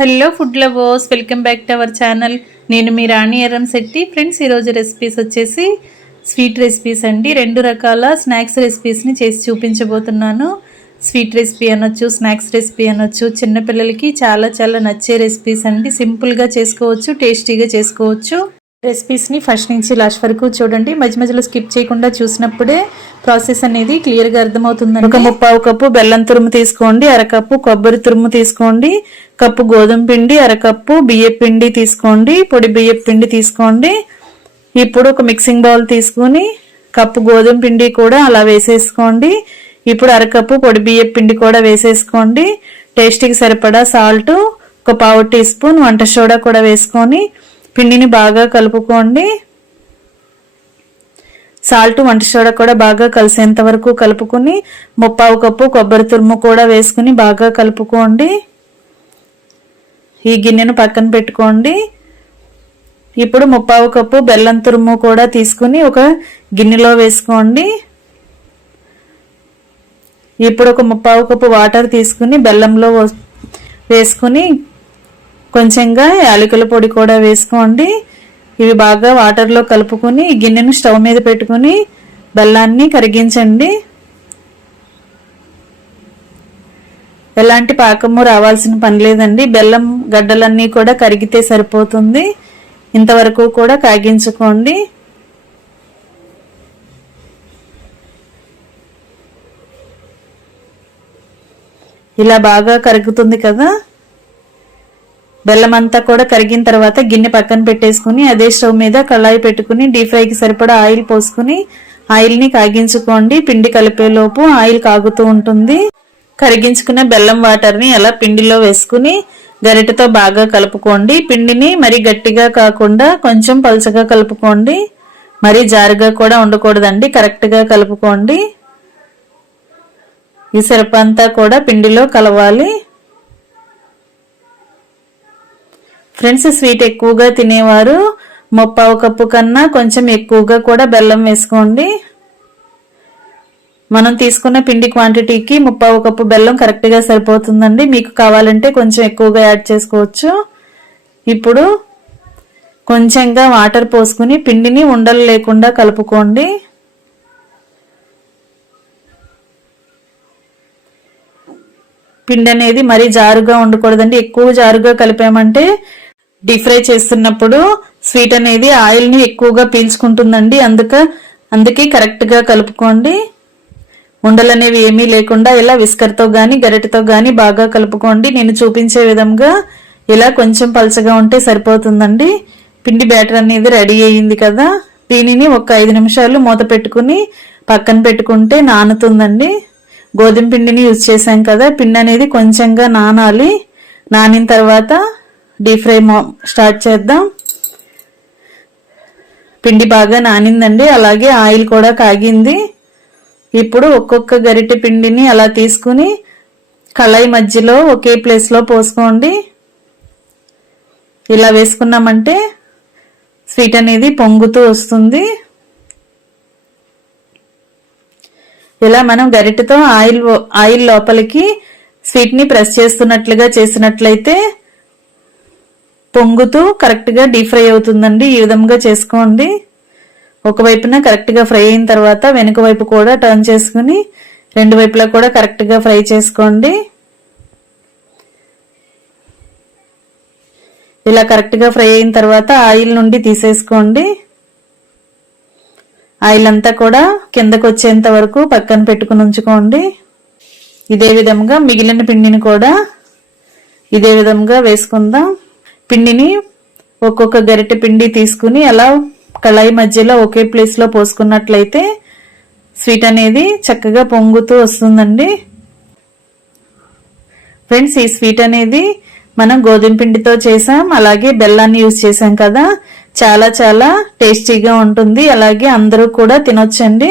Hello food lovers, welcome back to our channel. నేను మీ రాణి Erramsetti. Friends, ఈరోజు recipes వచ్చేసి sweet recipes అండి. 2 రకాల స్నాక్స్ రెసిపీస్ని చేసి చూపించబోతున్నాను. స్వీట్ రెసిపీ అనొచ్చు, స్నాక్స్ రెసిపీ అనొచ్చు. చిన్నపిల్లలకి చాలా చాలా నచ్చే రెసిపీస్ అండి. సింపుల్గా చేసుకోవచ్చు, టేస్టీగా చేసుకోవచ్చు. రెసిపీస్ని ఫస్ట్ నుంచి లాస్ట్ వరకు చూడండి. మధ్య మధ్యలో స్కిప్ చేయకుండా చూసినప్పుడే ప్రాసెస్ అనేది క్లియర్గా అర్థమవుతుందండి. ఒక 1/2 కప్పు బెల్లం తురుము తీసుకోండి, 1/2 కప్పు కొబ్బరి తురుము తీసుకోండి, కప్పు గోధుమ పిండి, 1/2 కప్పు బియ్యం పిండి తీసుకోండి, పొడి బియ్యం పిండి తీసుకోండి. ఇప్పుడు ఒక మిక్సింగ్ బౌల్ తీసుకుని కప్పు గోధుమ పిండి కూడా అలా వేసేసుకోండి. ఇప్పుడు 1/2 కప్పు పొడి బియ్యం పిండి కూడా వేసేసుకోండి. టేస్ట్కి సరిపడా సాల్ట్, ఒక 1/2 టీ స్పూన్ వంట సోడా కూడా వేసుకొని పిండిని బాగా కలుపుకోండి. సాల్ట్, వంట సోడా కూడా బాగా కలిసేంత వరకు కలుపుకొని 1/2 కప్పు కొబ్బరి తురుము కూడా వేసుకుని బాగా కలుపుకోండి. ఈ గిన్నెను పక్కన పెట్టుకోండి. ఇప్పుడు 1/2 కప్పు బెల్లం తురుము కూడా తీసుకుని ఒక గిన్నెలో వేసుకోండి. ఇప్పుడు ఒక 1/2 కప్పు వాటర్ తీసుకుని బెల్లంలో వేసుకుని కొంచెంగా యాలకుల పొడి కూడా వేసుకోండి. ఇవి బాగా వాటర్లో కలుపుకొని గిన్నెను స్టవ్ మీద పెట్టుకుని బెల్లాన్ని కరిగించండి. ఎలాంటి పాకము రావాల్సిన పని లేదండి. బెల్లం గడ్డలన్నీ కూడా కరిగితే సరిపోతుంది. ఇంతవరకు కూడా కాగించుకోండి. ఇలా బాగా కరుగుతుంది కదా. బెల్లం అంతా కూడా కరిగిన తర్వాత గిన్నె పక్కన పెట్టేసుకుని అదే స్టవ్ మీద కళాయి పెట్టుకుని డీప్ ఫ్రైకి సరిపడా ఆయిల్ పోసుకుని ఆయిల్ని కాగించుకోండి. పిండి కలిపేలోపు ఆయిల్ కాగుతూ ఉంటుంది. కరిగించుకున్న బెల్లం వాటర్ని అలా పిండిలో వేసుకుని గరిటెతో బాగా కలుపుకోండి. పిండిని మరీ గట్టిగా కాకుండా కొంచెం పలుచగా కలుపుకోండి. మరీ జారుగా కూడా ఉండకూడదండి, కరెక్ట్గా కలుపుకోండి. ఈ సిరప్ అంతా కూడా పిండిలో కలవాలి. ఫ్రెండ్స్, స్వీట్ ఎక్కువగా తినేవారు 1/2 కప్పు కన్నా కొంచెం ఎక్కువగా కూడా బెల్లం వేసుకోండి. మనం తీసుకున్న పిండి క్వాంటిటీకి 1/2 కప్పు బెల్లం కరెక్ట్గా సరిపోతుందండి. మీకు కావాలంటే కొంచెం ఎక్కువగా యాడ్ చేసుకోవచ్చు. ఇప్పుడు కొంచెంగా వాటర్ పోసుకుని పిండిని ఉండలు లేకుండా కలుపుకోండి. పిండి అనేది మరీ జారుగా ఉండకూడదండి. ఎక్కువ జారుగా కలిపామంటే డీప్ ఫ్రై చేస్తున్నప్పుడు స్వీట్ అనేది ఆయిల్ని ఎక్కువగా పీల్చుకుంటుందండి. అందుకే కరెక్ట్గా కలుపుకోండి. ఉండలు అనేవి ఏమీ లేకుండా ఇలా విస్కర్తో కానీ గరిటెతో కానీ బాగా కలుపుకోండి. నేను చూపించే విధంగా ఇలా కొంచెం పలచగా ఉంటే సరిపోతుందండి. పిండి బ్యాటర్ అనేది రెడీ అయ్యింది కదా. దీనిని ఒక 5 నిమిషాలు మూత పెట్టుకుని పక్కన పెట్టుకుంటే నానుతుందండి. గోధుమ పిండిని యూజ్ చేసాం కదా, పిండి అనేది కొంచెంగా నానాలి. నానిన తర్వాత డీప్ ఫ్రై స్టార్ట్ చేద్దాం. పిండి బాగా నానిందండి, అలాగే ఆయిల్ కూడా కాగింది. ఇప్పుడు ఒక్కొక్క గరిటె పిండిని అలా తీసుకుని కళాయి మధ్యలో ఒకే ప్లేస్లో పోసుకోండి. ఇలా వేసుకున్నామంటే స్వీట్ అనేది పొంగుతూ వస్తుంది. ఇలా మనం గరిటెతో ఆయిల్ లోపలికి స్వీట్ని ప్రెస్ చేస్తున్నట్లుగా చేసినట్లయితే పొంగుతూ కరెక్ట్గా డీప్ ఫ్రై అవుతుందండి. ఈ విధంగా చేసుకోండి. ఒకవైపున కరెక్ట్గా ఫ్రై అయిన తర్వాత వెనుక వైపు కూడా టర్న్ చేసుకుని 2 వైపులా కూడా కరెక్ట్గా ఫ్రై చేసుకోండి. ఇలా కరెక్ట్గా ఫ్రై అయిన తర్వాత ఆయిల్ నుండి తీసేసుకోండి. ఆయిల్ అంతా కూడా కిందకు వచ్చేంత వరకు పక్కన పెట్టుకుని ఉంచుకోండి. ఇదే విధంగా మిగిలిన పిండిని కూడా ఇదే విధంగా వేసుకుందాం. పిండిని ఒక్కొక్క గరిటె పిండి తీసుకుని అలా కళాయి మధ్యలో ఒకే ప్లేస్లో పోసుకున్నట్లయితే స్వీట్ అనేది చక్కగా పొంగుతూ వస్తుందండి. ఫ్రెండ్స్, ఈ స్వీట్ అనేది మనం గోధుమ పిండితో చేసాం, అలాగే బెల్లాన్ని యూజ్ చేసాం కదా. చాలా చాలా టేస్టీగా ఉంటుంది. అలాగే అందరూ కూడా తినొచ్చండి,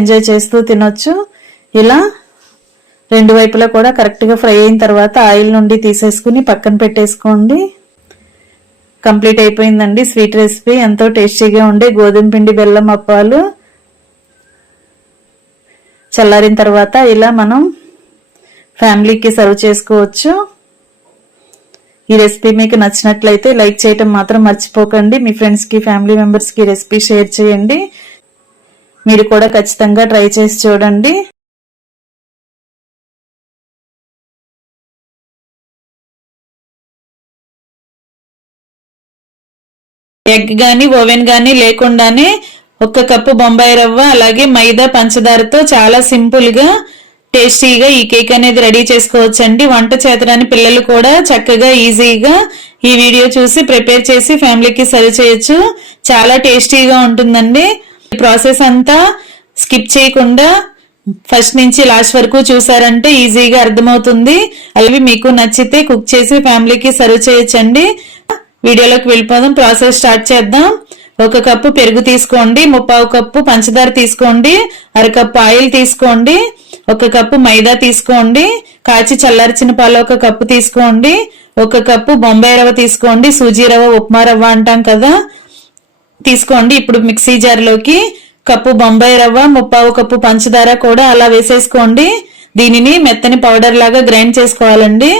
ఎంజాయ్ చేస్తూ తినొచ్చు. ఇలా 2 వైపులా కూడా కరెక్ట్గా ఫ్రై అయిన తర్వాత ఆయిల్ నుండి తీసేసుకుని పక్కన పెట్టేసుకోండి. కంప్లీట్ అయిపోయిందండి స్వీట్ రెసిపీ. ఎంతో టేస్టీగా ఉండే గోధుమ పిండి బెల్లం అప్పాలు. చల్లారిన తర్వాత ఇలా మనం ఫ్యామిలీకి సర్వ్ చేసుకోవచ్చు. ఈ రెసిపీ మీకు నచ్చినట్లయితే లైక్ చేయటం మాత్రం మర్చిపోకండి. మీ ఫ్రెండ్స్ కి ఫ్యామిలీ మెంబర్స్ కి రెసిపీ షేర్ చేయండి. మీరు కూడా ఖచ్చితంగా ట్రై చేసి చూడండి. ఎగ్ గాని ఓవెన్ గాని లేకుండానే 1 కప్పు బొంబాయి రవ్వ అలాగే మైదా పంచదారతో చాలా సింపుల్ గా టేస్టీగా ఈ కేక్ అనేది రెడీ చేసుకోవచ్చండి. వంట చేతరాని పిల్లలు కూడా చక్కగా ఈజీగా ఈ వీడియో చూసి ప్రిపేర్ చేసి ఫ్యామిలీకి సర్వ్ చేయొచ్చు. చాలా టేస్టీగా ఉంటుందండి. ఈ ప్రాసెస్ అంతా స్కిప్ చేయకుండా ఫస్ట్ నుంచి లాస్ట్ వరకు చూసారంటే ఈజీగా అర్థమవుతుంది. అవి మీకు నచ్చితే కుక్ చేసి ఫ్యామిలీకి సర్వ్ చేయొచ్చండి. వీడియోలోకి వెళ్ళిపోదాం. ప్రాసెస్ స్టార్ట్ చేద్దాం. 1 కప్పు పెరుగు తీసుకోండి, 1/2 కప్పు పంచదార తీసుకోండి, 1/2 కప్పు ఆయిల్ తీసుకోండి, 1 కప్పు మైదా తీసుకోండి, కాచి చల్లార్చిన పాలు 1 కప్పు తీసుకోండి, 1 కప్పు బొంబాయి రవ్వ తీసుకోండి, సూజీ రవ్వ ఉప్మా రవ్వ అంటాం కదా తీసుకోండి. ఇప్పుడు మిక్సీ జార్లోకి కప్పు బొంబాయి రవ్వ 1/2 కప్పు పంచదార కూడా అలా వేసేసుకోండి. దీనిని మెత్తని పౌడర్ లాగా గ్రైండ్ చేసుకోవాలండి.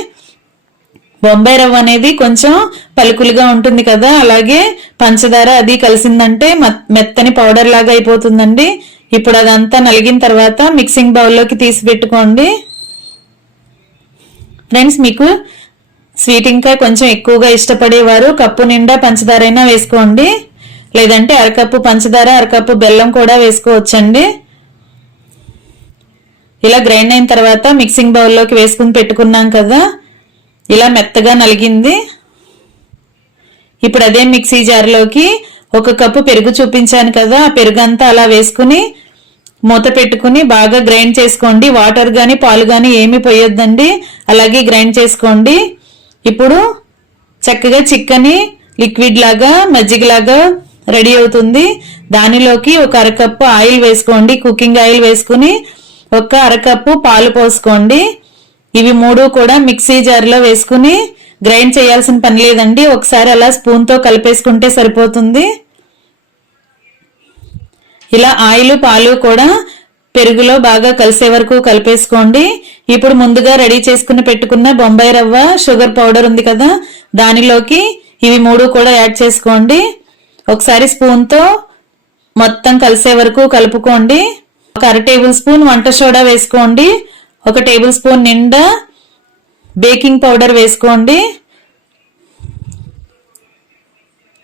బొంబాయి రవ్వ అనేది కొంచెం పలుకులుగా ఉంటుంది కదా, అలాగే పంచదార అది కలిసిందంటే మెత్తని పౌడర్ లాగా అయిపోతుందండి. ఇప్పుడు అదంతా నలిగిన తర్వాత మిక్సింగ్ బౌల్లోకి తీసి పెట్టుకోండి. ఫ్రెండ్స్, మీకు స్వీట్ ఇంకా కొంచెం ఎక్కువగా ఇష్టపడేవారు కప్పు నిండా పంచదార అయినా వేసుకోండి, లేదంటే 1/2 కప్పు పంచదార 1/2 కప్పు బెల్లం కూడా వేసుకోవచ్చండి. ఇలా గ్రైండ్ అయిన తర్వాత మిక్సింగ్ బౌల్లోకి వేసుకుని పెట్టుకున్నాం కదా, ఇలా మెత్తగా నలిగింది. ఇప్పుడు అదే మిక్సీ జార్లోకి 1 కప్పు పెరుగు చూపించాను కదా, ఆ పెరుగు అంతా అలా వేసుకుని మూత పెట్టుకుని బాగా గ్రైండ్ చేసుకోండి. వాటర్ గాని పాలు గాని ఏమీ పోయొద్దండి, అలాగే గ్రైండ్ చేసుకోండి. ఇప్పుడు చక్కగా చిక్కని లిక్విడ్ లాగా మజ్జిగ లాగా రెడీ అవుతుంది. దానిలోకి 1/2 కప్పు ఆయిల్ వేసుకోండి, కుకింగ్ ఆయిల్ వేసుకుని 1/2 కప్పు పాలు పోసుకోండి. ఇవి 3 కూడా మిక్సీ జార్లో వేసుకుని గ్రైండ్ చేయాల్సిన పని లేదండి, ఒకసారి అలా స్పూన్తో కలిపేసుకుంటే సరిపోతుంది. ఇలా ఆయిల్ పాలు కూడా పెరుగులో బాగా కలిసే వరకు కలిపేసుకోండి. ఇప్పుడు ముందుగా రెడీ చేసుకుని పెట్టుకున్న బొంబాయి రవ్వ షుగర్ పౌడర్ ఉంది కదా, దానిలోకి ఇవి 3 కూడా యాడ్ చేసుకోండి. ఒకసారి స్పూన్తో మొత్తం కలిసే వరకు కలుపుకోండి. 1/2 టేబుల్ స్పూన్ వంట సోడా వేసుకోండి, 1 టేబుల్ స్పూన్ నిండా బేకింగ్ పౌడర్ వేసుకోండి.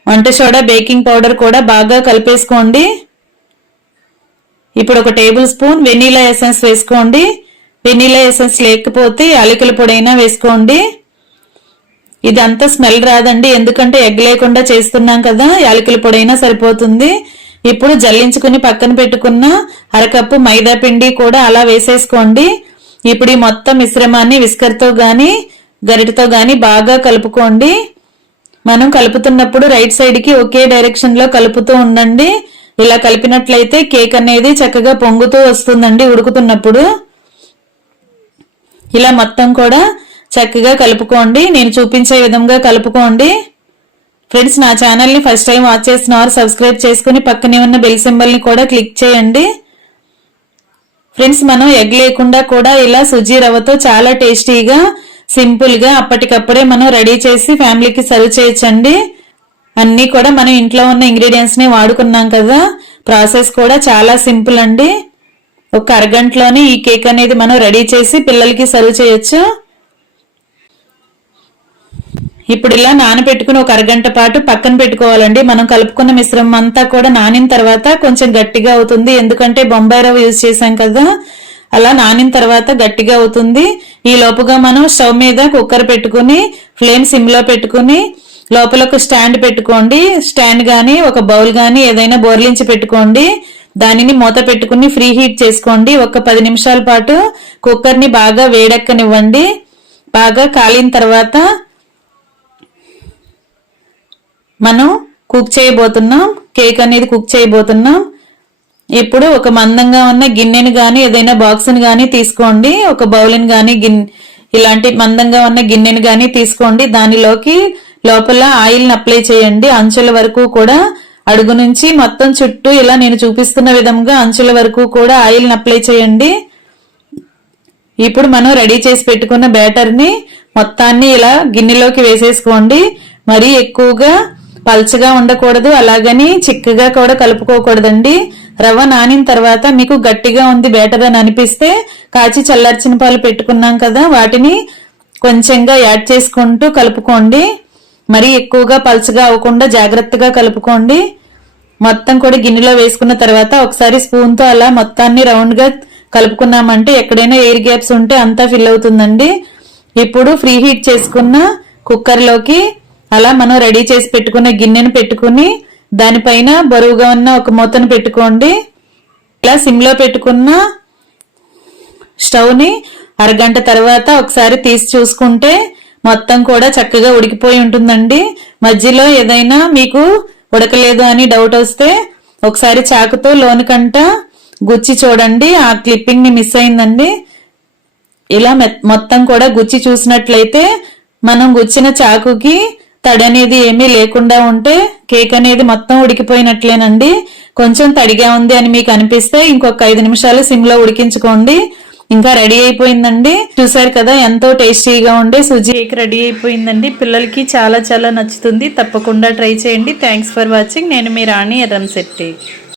వంట సోడా బేకింగ్ పౌడర్ కూడా బాగా కలిపేసుకోండి. ఇప్పుడు 1 టేబుల్ స్పూన్ వెనీలా ఎసెన్స్ వేసుకోండి. వెనీలా ఎసెన్స్ లేకపోతే యాలకుల పొడైనా వేసుకోండి. ఇదంతా స్మెల్ రాదండి, ఎందుకంటే ఎగ్ లేకుండా చేస్తున్నాం కదా, యాలకుల పొడైనా సరిపోతుంది. ఇప్పుడు జల్లించుకుని పక్కన పెట్టుకున్న 1/2 కప్పు మైదా పిండి కూడా అలా వేసేసుకోండి. ఇప్పుడు ఈ మొత్తం మిశ్రమాన్ని విస్కర్తో గాని గరిటతో గాని బాగా కలుపుకోండి. మనం కలుపుతున్నప్పుడు రైట్ సైడ్ కి ఒకే డైరెక్షన్ లో కలుపుతూ ఉండండి. ఇలా కలిపినట్లయితే కేక్ అనేది చక్కగా పొంగుతూ వస్తుందండి ఉడుకుతున్నప్పుడు. ఇలా మొత్తం కూడా చక్కగా కలుపుకోండి. నేను చూపించే విధంగా కలుపుకోండి. ఫ్రెండ్స్, నా ఛానల్ ని ఫస్ట్ టైం వాచ్ చేసిన వారు సబ్స్క్రైబ్ చేసుకుని పక్కనే ఉన్న బెల్ సింబల్ ని కూడా క్లిక్ చేయండి. ఫ్రెండ్స్, మనం ఎగ్ లేకుండా కూడా ఇలా సుజీ రవ్వతో చాలా టేస్టీగా సింపుల్ గా అప్పటికప్పుడే మనం రెడీ చేసి ఫ్యామిలీకి సర్వ్ చేయొచ్చండి. అన్ని కూడా మనం ఇంట్లో ఉన్న ఇంగ్రీడియంట్స్ ని వాడుకున్నాం కదా, ప్రాసెస్ కూడా చాలా సింపుల్ అండి. 1 అరగంటలోనే ఈ కేక్ అనేది మనం రెడీ చేసి పిల్లలకి సర్వ్ చేయొచ్చు. ఇప్పుడు ఇలా నానబెట్టుకుని 1 అరగంట పాటు పక్కన పెట్టుకోవాలండి. మనం కలుపుకున్న మిశ్రమం అంతా కూడా నానిన తర్వాత కొంచెం గట్టిగా అవుతుంది, ఎందుకంటే బొంబాయి రవ్వ యూజ్ చేసాం కదా, అలా నానిన తర్వాత గట్టిగా అవుతుంది. ఈ లోపుగా మనం స్టవ్ మీద కుక్కర్ పెట్టుకుని ఫ్లేమ్ సిమ్ లో పెట్టుకుని లోపల ఒక స్టాండ్ పెట్టుకోండి. స్టాండ్ గాని ఒక బౌల్ గాని ఏదైనా బోర్లించి పెట్టుకోండి. దానిని మూత పెట్టుకుని ఫ్రీ హీట్ చేసుకోండి. 10 నిమిషాల పాటు కుక్కర్ ని బాగా వేడెక్కనివ్వండి. బాగా కాలిన తర్వాత మనం కుక్ చేయబోతున్నాం, కేక్ అనేది కుక్ చేయబోతున్నాం. ఇప్పుడు ఒక మందంగా ఉన్న గిన్నెని గాని ఏదైనా బాక్స్ని గాని తీసుకోండి, ఒక బౌల్ని గాని ఇలాంటి మందంగా ఉన్న గిన్నెని గాని తీసుకోండి. దానిలోకి లోపల ఆయిల్ని అప్లై చేయండి. అంచుల వరకు కూడా, అడుగు నుంచి మొత్తం చుట్టూ ఇలా నేను చూపిస్తున్న విధంగా అంచుల వరకు కూడా ఆయిల్ని అప్లై చేయండి. ఇప్పుడు మనం రెడీ చేసి పెట్టుకున్న బ్యాటర్ ని మొత్తాన్ని ఇలా గిన్నెలోకి వేసేసుకోండి. మరీ ఎక్కువగా పల్చగా ఉండకూడదు, అలాగని చిక్కగా కూడా కలుపుకోకూడదండి. రవ్వ నానిన తర్వాత మీకు గట్టిగా ఉంది బేటర్ అని అనిపిస్తే కాచి చల్లార్చిన పాలు పెట్టుకున్నాం కదా, వాటిని కొంచెంగా యాడ్ చేసుకుంటూ కలుపుకోండి. మరీ ఎక్కువగా పల్చగా అవ్వకుండా జాగ్రత్తగా కలుపుకోండి. మొత్తం కూడా గిన్నెలో వేసుకున్న తర్వాత ఒకసారి స్పూన్తో అలా మొత్తాన్ని రౌండ్గా కలుపుకున్నామంటే ఎక్కడైనా ఎయిర్ గ్యాప్స్ ఉంటే అంతా ఫిల్ అవుతుందండి. ఇప్పుడు ఫ్రీ హీట్ చేసుకున్న కుక్కర్లోకి అలా మనం రెడీ చేసి పెట్టుకున్న గిన్నెను పెట్టుకుని దానిపైన బరువుగా ఉన్న ఒక మూతను పెట్టుకోండి. ఇలా సిమ్లో పెట్టుకున్న స్టవ్ని అరగంట తర్వాత ఒకసారి తీసి చూసుకుంటే మొత్తం కూడా చక్కగా ఉడికిపోయి ఉంటుందండి. మధ్యలో ఏదైనా మీకు ఉడకలేదు అని డౌట్ వస్తే ఒకసారి చాకుతో లోనికంట గుచ్చి చూడండి, ఆ క్లిప్పింగ్ ని మిస్ అయిందండి. ఇలా మొత్తం కూడా గుచ్చి చూసినట్లయితే మనం గుచ్చిన చాకుకి తడి అనేది ఏమీ లేకుండా ఉంటే కేక్ అనేది మొత్తం ఉడికిపోయినట్లేనండి. కొంచెం తడిగా ఉంది అని మీకు అనిపిస్తే ఇంకొక 5 నిమిషాలు సిమ్ లో ఉడికించుకోండి. ఇంకా రెడీ అయిపోయిందండి. చూసారు కదా ఎంతో టేస్టీగా ఉండే సూజీ కేక్ రెడీ అయిపోయిందండి. పిల్లలకి చాలా చాలా నచ్చుతుంది. తప్పకుండా ట్రై చేయండి. Thanks for watching. నేను మీ రాణి ఎర్రంశెట్టి.